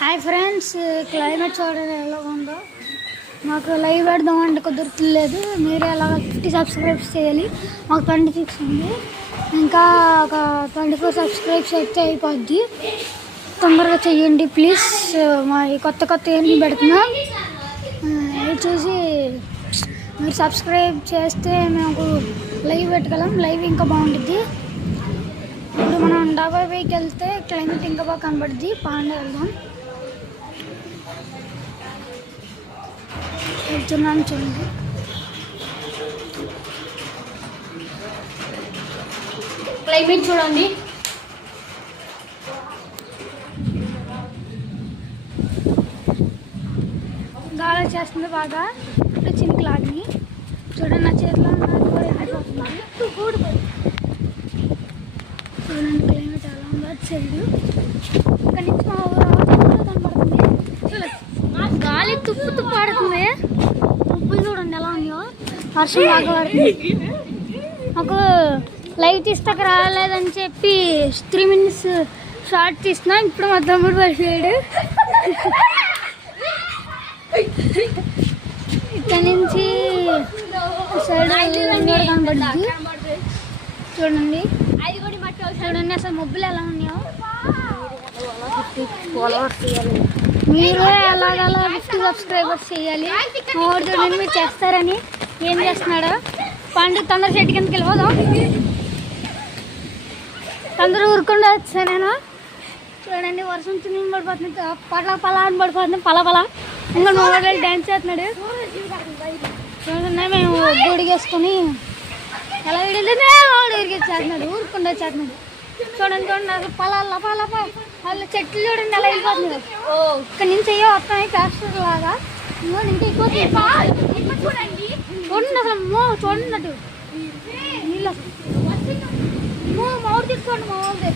Hi friends, climate చూడండి ఎలా ఉందో. మాకు లైవ్ పెడదామంటే కుదరట్లేదు. మీరు ఎలా 50 సబ్స్క్రైబ్స్ చేయాలి. మాకు 26 ఉంది. ఇంకా ఒక 24 సబ్స్క్రైబ్స్ అయితే అయిపోద్ది. తొందరగా చెయ్యండి ప్లీజ్. మా కొత్త ఏమి పెడుతున్నాం. ఇది చూసి మీరు సబ్స్క్రైబ్ చేస్తే మేము లైవ్ పెట్టగలం. లైవ్ ఇంకా బాగుంటుంది. ఇప్పుడు మనం డాబా పైకి వెళ్తే క్లైమేట్ ఇంకా బాగా కనబడుద్ది. పాండే వెళ్దాం. వెళ్తున్నాను చూడండి. క్లైమేట్ చూడండి. గాలి చేస్తుంది బాగా. ఇప్పుడు చినుకులాడిని చూడండి. నా చేతిలో చూడండి క్లైమేట్ ఎలా ఉందో. అటు సైడ్ ఇక్కడ నుంచి మా ఊరు కనబడుతుంది. గాలి తుప్పు ఆడుతుంది. తుప్పులు చూడండి ఎలా ఉన్నాయో. వర్షం బాగా పడుతుంది. మాకు లైవ్ తీస్తాక రాలేదని చెప్పి 3 minutes షార్ట్ తీస్తున్నాం. ఇప్పుడు మా తమ్ముడు పడిపోయాడు. ఇక్కడ నుంచి సైడ్ కనబడుద్ది. చూడండి చూడండి అసలు మబ్బులు ఎలా ఉన్నాయో. మీరు ఎలాగ 50 సబ్స్క్రైబర్స్ చేయాలి. మూడు చూడండి మీరు చేస్తారని. ఏం చేస్తున్నాడో పండు తొందర చెట్టు కిందకి వెళ్ళిపోదాం. తొందర ఊరుకుండా వచ్చా నేను. చూడండి వర్షం చిన్న పడిపోతుంది. పలా అని పడిపోతుంది. పలా ఇంకా మొబైల్ డ్యాన్స్ చేస్తున్నాడు. చూడండి మేము గుడిగేసుకొని ఎలా ఊరికేసేస్తున్నాడు. ఊరుకుండా వచ్చేస్తున్నాడు. చూడండి అసలు పలాల వాళ్ళ చెట్లు చూడండి ఎలా వెళ్ళిపోతున్నాడు. ఇక్కడ నుంచి అయ్యో వస్తాయి ప్లాస్టర్ లాగా. ఇంకా ఎక్కువ చూడండి అసలు చూడండి అటు నీళ్ళు అసలు మౌడు తీసుకోండి మా ఊరిది.